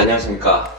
안녕하십니까.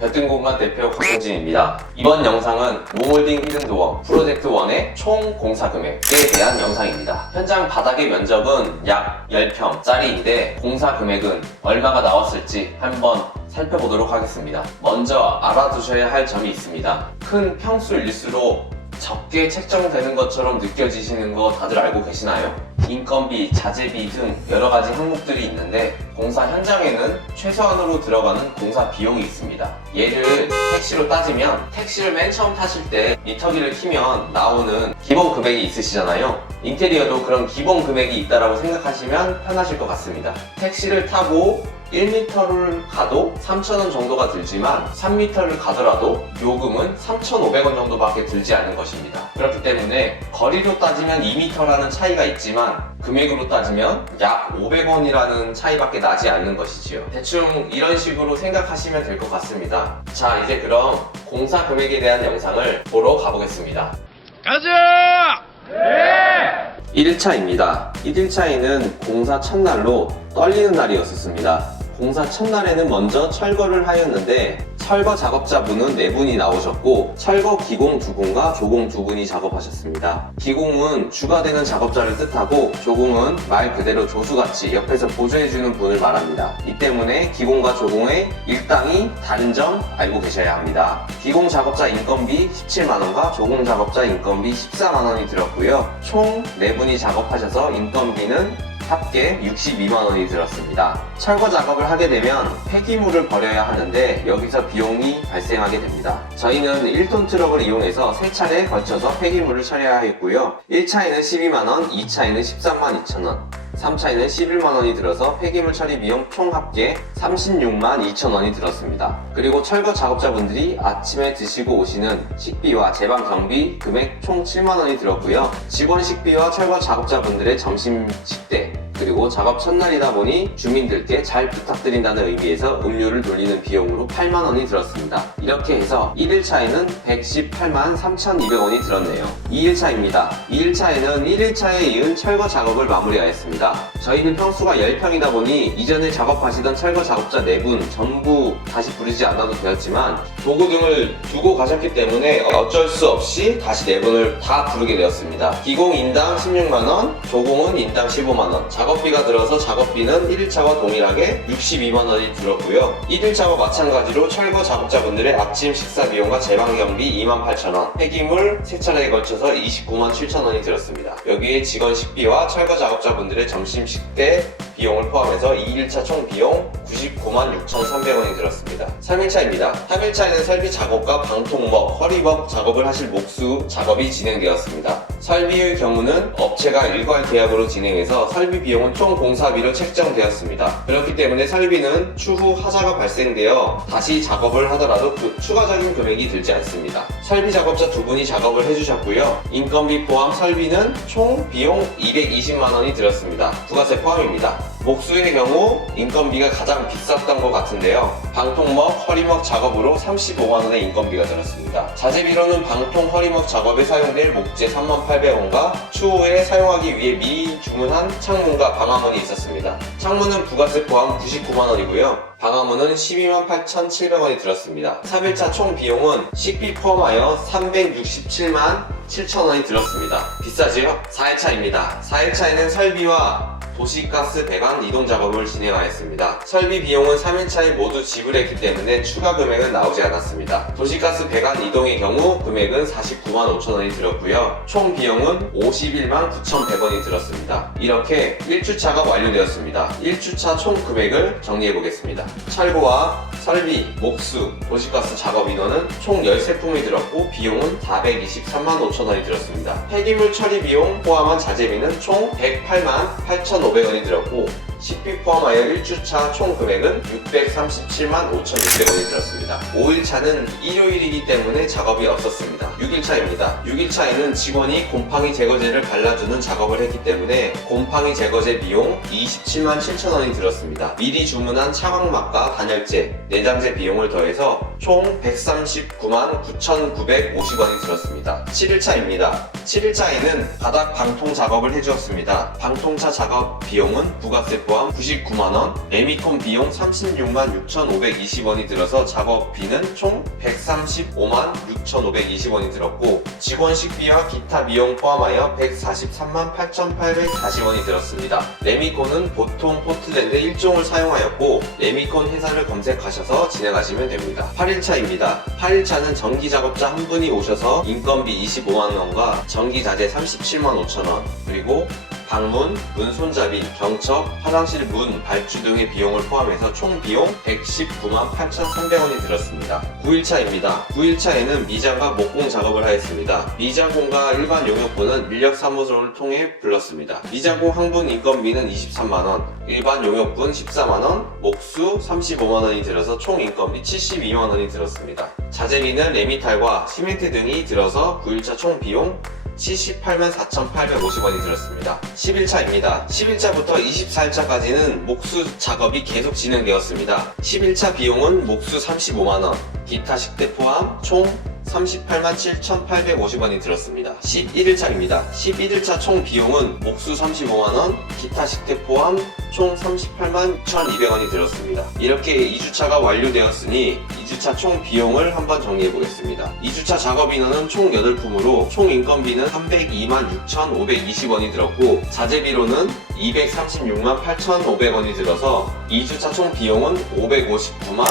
볕든공간 대표 박성진입니다. 이번 영상은 모몰딩 히든도어 프로젝트 1의 총 공사 금액에 대한 영상입니다. 현장 바닥의 면적은 약 10평짜리인데 공사 금액은 얼마가 나왔을지 한번 살펴보도록 하겠습니다. 먼저 알아두셔야 할 점이 있습니다. 큰 평수일수록 적게 책정되는 것처럼 느껴지시는 거 다들 알고 계시나요? 인건비, 자재비 등 여러가지 항목들이 있는데 공사 현장에는 최소한으로 들어가는 공사 비용이 있습니다. 얘를 택시로 따지면 택시를 맨 처음 타실 때 미터기를 키면 나오는 기본 금액이 있으시잖아요. 인테리어도 그런 기본 금액이 있다고 생각하시면 편하실 것 같습니다. 택시를 타고 1m를 가도 3,000원 정도가 들지만 3m를 가더라도 요금은 3,500원 정도밖에 들지 않는 것입니다. 그렇기 때문에 거리로 따지면 2m라는 차이가 있지만 금액으로 따지면 약 500원이라는 차이밖에 나지 않는 것이지요. 대충 이런 식으로 생각하시면 될 것 같습니다. 자, 이제 그럼 공사 금액에 대한 영상을 보러 가보겠습니다. 가자! 네! 1일차입니다. 1일차에는 공사 첫날로 떨리는 날이었습니다. 공사 첫날에는 먼저 철거를 하였는데 철거 작업자분은 4분이 나오셨고 철거 기공 2분과 조공 2분이 작업하셨습니다. 기공은 주가되는 작업자를 뜻하고 조공은 말 그대로 조수같이 옆에서 보조해주는 분을 말합니다. 이 때문에 기공과 조공의 일당이 다른 점 알고 계셔야 합니다. 기공 작업자 인건비 17만원과 조공 작업자 인건비 14만원이 들었고요. 총 4분이 작업하셔서 인건비는 합계 62만원이 들었습니다. 철거 작업을 하게 되면 폐기물을 버려야 하는데 여기서 비용이 발생하게 됩니다. 저희는 1톤 트럭을 이용해서 3차례에 걸쳐서 폐기물을 처리하였고요. 1차에는 12만원, 2차에는 13만 2천원, 3차에는 11만원이 들어서 폐기물 처리 비용 총 합계 36만 2천원이 들었습니다. 그리고 철거 작업자분들이 아침에 드시고 오시는 식비와 제방 경비 금액 총 7만원이 들었고요. 직원 식비와 철거 작업자분들의 점심 식대 그리고 작업 첫날이다 보니 주민들께 잘 부탁드린다는 의미에서 음료를 돌리는 비용으로 8만원이 들었습니다. 이렇게 해서 1일차에는 118만 3,200원이 들었네요. 2일차입니다. 2일차에는 1일차에 이은 철거 작업을 마무리하였습니다. 저희는 평수가 10평이다 보니 이전에 작업하시던 철거 작업자 4분 전부 다시 부르지 않아도 되었지만 도구 등을 두고 가셨기 때문에 어쩔 수 없이 다시 4분을 다 부르게 되었습니다. 기공 인당 16만원, 조공은 인당 15만원, 작업비가 들어서 작업비는 1일차와 동일하게 62만원이 들었고요. 1일차와 마찬가지로 철거 작업자분들의 아침 식사 비용과 제방 경비 28,000원, 폐기물 3차례에 걸쳐서 29만 7천원이 들었습니다. 여기에 직원 식비와 철거 작업자분들의 점심 식대 비용을 포함해서 2일차 총 비용 99만 6,300원이 들었습니다. 3일차입니다. 3일차에는 설비 작업과 방통목, 허리벅 작업을 하실 목수 작업이 진행되었습니다. 설비의 경우는 업체가 일괄 계약으로 진행해서 설비 비용은 총 공사비로 책정되었습니다. 그렇기 때문에 설비는 추후 하자가 발생되어 다시 작업을 하더라도 추가적인 금액이 들지 않습니다. 설비 작업자 2분이 작업을 해주셨고요. 인건비 포함 설비는 총 비용 220만원이 들었습니다. 부가세 포함입니다. 목수의 경우 인건비가 가장 비쌌던 것 같은데요. 방통목, 허리목 작업으로 35만원의 인건비가 들었습니다. 자재비로는 방통, 허리목 작업에 사용될 목재 38,000원과 추후에 사용하기 위해 미리 주문한 창문과 방화문이 있었습니다. 창문은 부가세 포함 99만원이고요. 방화문은 122만 8,700원이 들었습니다. 3일차 총 비용은 식비 포함하여 367만 7천원이 들었습니다. 비싸지요? 4일차입니다. 4일차에는 설비와 도시가스 배관 이동 작업을 진행하였습니다. 설비 비용은 3일차에 모두 지불했기 때문에 추가 금액은 나오지 않았습니다. 도시가스 배관 이동의 경우 금액은 49만 5천원이 들었고요. 총 비용은 51만 9,100원이 들었습니다. 이렇게 1주차가 완료되었습니다. 1주차 총 금액을 정리해보겠습니다. 철거와 설비, 목수, 도시가스 작업 인원은 총 13품이 들었고 비용은 423만 5천원이 들었습니다. 폐기물 처리 비용 포함한 자재비는 총 108만 8,500원이 들었고 식비 포함하여 1주차 총 금액은 637만 5,600원이 들었습니다. 5일차는 일요일이기 때문에 작업이 없었습니다. 6일차입니다. 6일차에는 직원이 곰팡이 제거제를 발라주는 작업을 했기 때문에 곰팡이 제거제 비용 27만 7천원이 들었습니다. 미리 주문한 차광막과 단열재, 내장재 비용을 더해서 총 139만 9,950원이 들었습니다. 7일차입니다. 7일차에는 바닥 방통 작업을 해주었습니다. 방통차 작업 비용은 부가세 포함 포함 99만원, 레미콘 비용 36만 6,520원이 들어서 작업비는 총 135만 6,520원이 들었고, 직원 식비와 기타 비용 포함하여 143만 8,840원이 들었습니다. 레미콘은 보통 포틀랜드 1종을 사용하였고, 레미콘 회사를 검색하셔서 진행하시면 됩니다. 8일차입니다. 8일차는 전기 작업자 한 분이 오셔서 인건비 25만원과 전기 자재 37만 5천원, 그리고 방문, 문 손잡이, 경첩, 화장실 문, 발주 등의 비용을 포함해서 총 비용 119만 8,300원이 들었습니다. 9일차입니다. 9일차에는 미장과 목공 작업을 하였습니다. 미장공과 일반 용역분은 인력사무소를 통해 불렀습니다. 미장공 한 분 인건비는 23만원, 일반 용역분 14만원, 목수 35만원이 들어서 총 인건비 72만원이 들었습니다. 자재비는 레미탈과 시멘트 등이 들어서 9일차 총 비용 78만 4,850원이 들었습니다. 11차입니다. 11차부터 24일차까지는 목수 작업이 계속 진행되었습니다. 11차 비용은 목수 35만원, 기타 식대 포함 총 38만 7,850원이 들었습니다. 11일차입니다. 11일차 총 비용은 목수 35만원, 기타 식대 포함 총 38만 1,200원이 들었습니다. 이렇게 2주차가 완료되었으니 2주차 총 비용을 한번 정리해 보겠습니다. 2주차 작업 인원은 총 8품으로 총 인건비는 302만 6,520원이 들었고, 자재비로는 236만 8,500원이 들어서 2주차 총 비용은 559만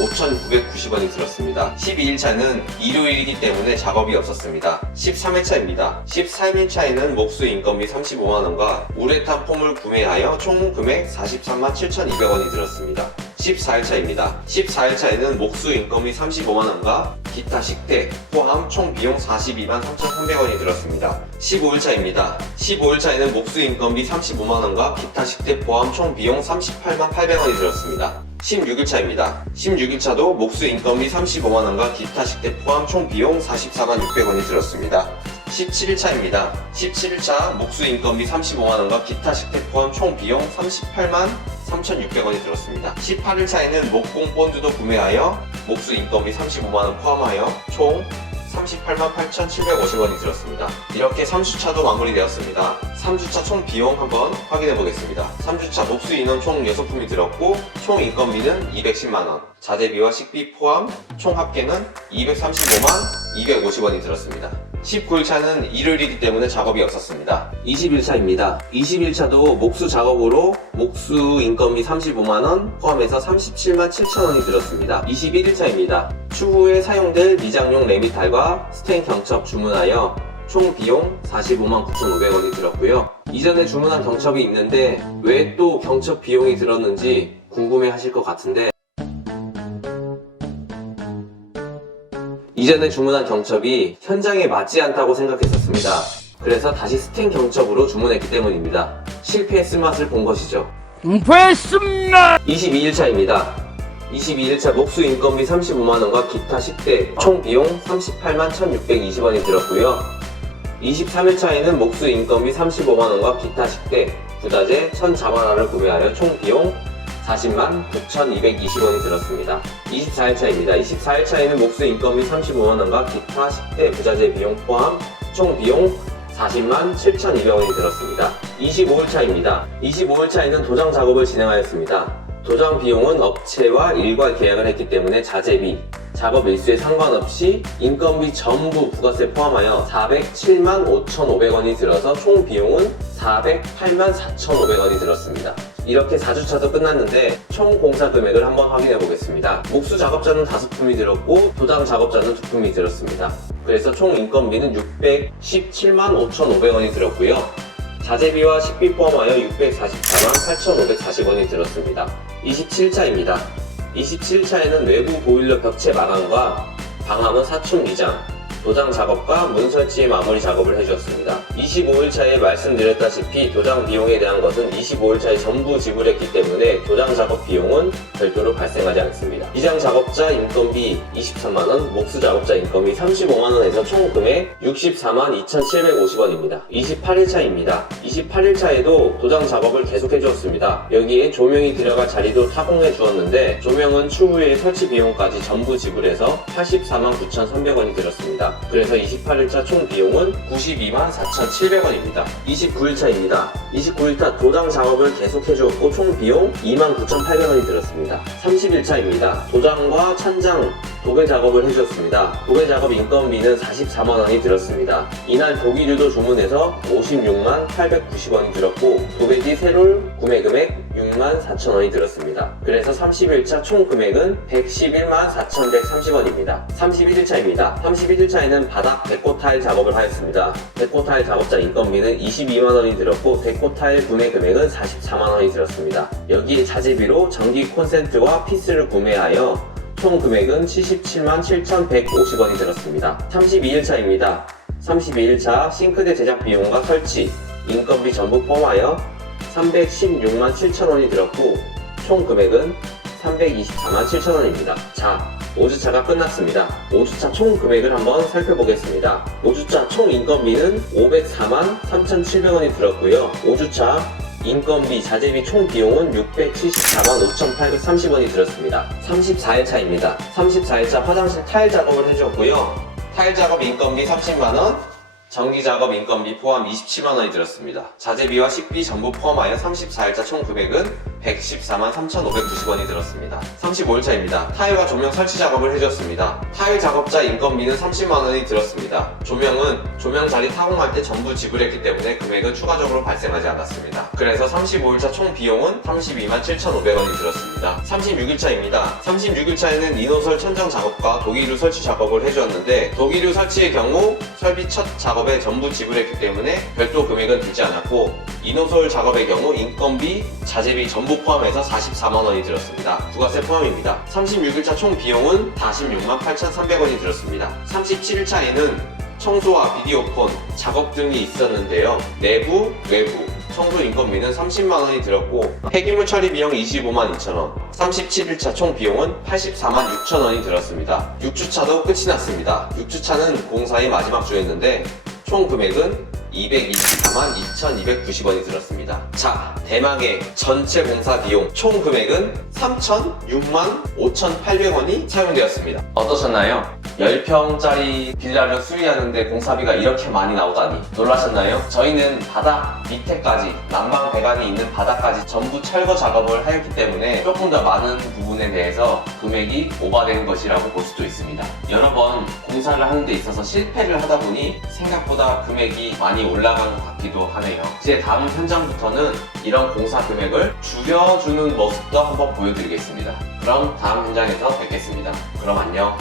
5,990원이 들었습니다. 12일차는 일요일이기 때문에 작업이 없었습니다. 13일차입니다. 13일차에는 목수 인건비 35만원과 우레탄 폼을 구매하여 총 금액 43만 7,200원이 들었습니다. 14일차입니다. 14일차에는 목수 인건비 35만원과 기타 식대 포함 총 비용 42만 3,300원이 들었습니다. 15일차입니다. 15일차에는 목수 인건비 35만원과 기타 식대 포함 총 비용 38만 800원이 들었습니다. 16일차입니다. 16일차도 목수 인건비 35만원과 기타 식대 포함 총 비용 44만 600원이 들었습니다. 17일차입니다. 17일차 목수 인건비 35만원과 기타 식대 포함 총 비용 38만 3,600원이 들었습니다. 18일차에는 목공 본드도 구매하여 목수 인건비 35만원 포함하여 총 38만 8,750원이 들었습니다. 이렇게 3주차도 마무리되었습니다. 3주차 총 비용 한번 확인해 보겠습니다. 3주차 목수 인원 총 6품이 들었고, 총 인건비는 210만원, 자재비와 식비 포함 총 합계는 235만 250원이 들었습니다. 19일차는 일요일이기 때문에 작업이 없었습니다. 20일차입니다. 21차도 목수 작업으로 목수 인건비 35만원 포함해서 37만 7천원이 들었습니다. 21일차입니다. 추후에 사용될 미장용 레미탈과 스텐 경첩 주문하여 총 비용 45만 9,500원이 들었고요. 이전에 주문한 경첩이 있는데 왜 또 경첩 비용이 들었는지 궁금해 하실 것 같은데, 이전에 주문한 경첩이 현장에 맞지 않다고 생각했었습니다. 그래서 다시 스텐 경첩으로 주문했기 때문입니다. 실패의 맛을 본 것이죠. 은폐했습니다. 22일차입니다. 22일차 목수 인건비 35만원과 기타 식대 총 비용 38만 1,620원이 들었고요. 23일차에는 목수 인건비 35만원과 기타 식대, 부자재 1,000자바라를 구매하여 총 비용 40만 9,220원이 들었습니다. 24일차입니다. 24일차에는 목수 인건비 35만원과 기타 식대 부자재 비용 포함 총 비용 40만 7,200원이 들었습니다. 25일차입니다. 25일차에는 도장 작업을 진행하였습니다. 도장 비용은 업체와 일괄 계약을 했기 때문에 자재비, 작업 일수에 상관없이 인건비 전부 부가세 포함하여 407만 5,500원이 들어서 총 비용은 408만 4,500원이 들었습니다. 이렇게 4주차도 끝났는데 총 공사 금액을 한번 확인해 보겠습니다. 목수 작업자는 5품이 들었고 도장 작업자는 2품이 들었습니다. 그래서 총 인건비는 617만 5,500원이 들었고요. 자재비와 식비 포함하여 644만 8,540원이 들었습니다. 27차입니다. 27차에는 외부 보일러 벽체 마감과 방화문 사축 미장, 도장 작업과 문 설치 마무리 작업을 해주었습니다. 25일차에 말씀드렸다시피 도장 비용에 대한 것은 25일차에 전부 지불했기 때문에 도장 작업 비용은 별도로 발생하지 않습니다. 미장 작업자 인건비 23만원, 목수 작업자 인건비 35만원에서 총 금액 64만 2,750원입니다. 28일차입니다. 28일차에도 도장 작업을 계속 해주었습니다. 여기에 조명이 들어갈 자리도 타공해 주었는데 조명은 추후에 설치 비용까지 전부 지불해서 84만 9,300원이 들었습니다. 들었습니다. 그래서 28일차 총 비용은 92만 4,700원입니다. 29일차입니다. 29일차 도장 작업을 계속 해주었고 총 비용 29,800원이 들었습니다. 30일차입니다. 도장과 천장 도배 작업을 해주었습니다. 도배 작업 인건비는 44만원이 들었습니다. 이날 도기류도 주문해서 56만 890원이 들었고 도배지 세롤 구매 금액 6만 4천원이 들었습니다. 그래서 30일차 총 금액은 111만 4,130원입니다. 31일차입니다. 31일차에는 바닥 데코 타일 작업을 하였습니다. 데코 타일 작업자 인건비는 22만원이 들었고 데코 타일 구매 금액은 44만원이 들었습니다. 여기에 자재비로 전기 콘센트와 피스를 구매하여 총 금액은 77만 7,150원이 들었습니다. 32일차입니다. 32일차 싱크대 제작 비용과 설치, 인건비 전부 포함하여 316만 7천원이 들었고 총 금액은 324만 7천원입니다. 자, 5주차가 끝났습니다. 5주차 총 금액을 한번 살펴보겠습니다. 5주차 총 인건비는 504만 3,700원이 들었고요. 5주차 인건비, 자재비 총 비용은 674만 5,830원이 들었습니다. 34일차입니다. 34일차 화장실 타일 작업을 해주었고요. 타일 작업 인건비 30만원, 전기 작업 인건비 포함 27만원이 들었습니다. 자재비와 식비 전부 포함하여 34일차 총 금액은 114만 3,590원이 들었습니다. 35일차입니다. 타일과 조명 설치 작업을 해주었습니다. 타일 작업자 인건비는 30만원이 들었습니다. 조명은 조명 자리 타공할 때 전부 지불했기 때문에 금액은 추가적으로 발생하지 않았습니다. 그래서 35일차 총 비용은 32만 7,500원이 들었습니다. 36일차입니다. 36일차에는 이노솔 천정 작업과 도기류 설치 작업을 해주었는데 도기류 설치의 경우 설비 첫 작업에 전부 지불했기 때문에 별도 금액은 들지 않았고 이노솔 작업의 경우 인건비, 자재비 전부 포함해서 44만원이 들었습니다. 부가세 포함입니다. 36일차 총 비용은 46만 8,300원이 들었습니다. 37일차에는 청소와 비디오폰, 작업 등이 있었는데요. 내부, 외부, 청소 인건비는 30만원이 들었고 폐기물 처리 비용 25만 2천원, 37일차 총 비용은 84만 6천원이 들었습니다. 6주차도 끝이 났습니다. 6주차는 공사의 마지막 주였는데 총 금액은 224만 2,290원이 들었습니다. 자, 대망의 전체 공사 비용 총 금액은 3,006만 5,800원이 사용되었습니다. 어떠셨나요? 10평짜리 빌라를 수리하는데 공사비가 이렇게 많이 나오다니 놀라셨나요? 저희는 바닥 밑에까지 난방 배관이 있는 바닥까지 전부 철거 작업을 하였기 때문에 조금 더 많은 부분에 대해서 금액이 오버된 것이라고 볼 수도 있습니다. 여러 번 공사를 하는 데 있어서 실패를 하다 보니 생각보다 금액이 많이 올라간 것 같기도 하네요. 이제 다음 현장부터는 이런 공사 금액을 줄여주는 모습도 한번 보여드리겠습니다. 그럼 다음 현장에서 뵙겠습니다. 그럼 안녕.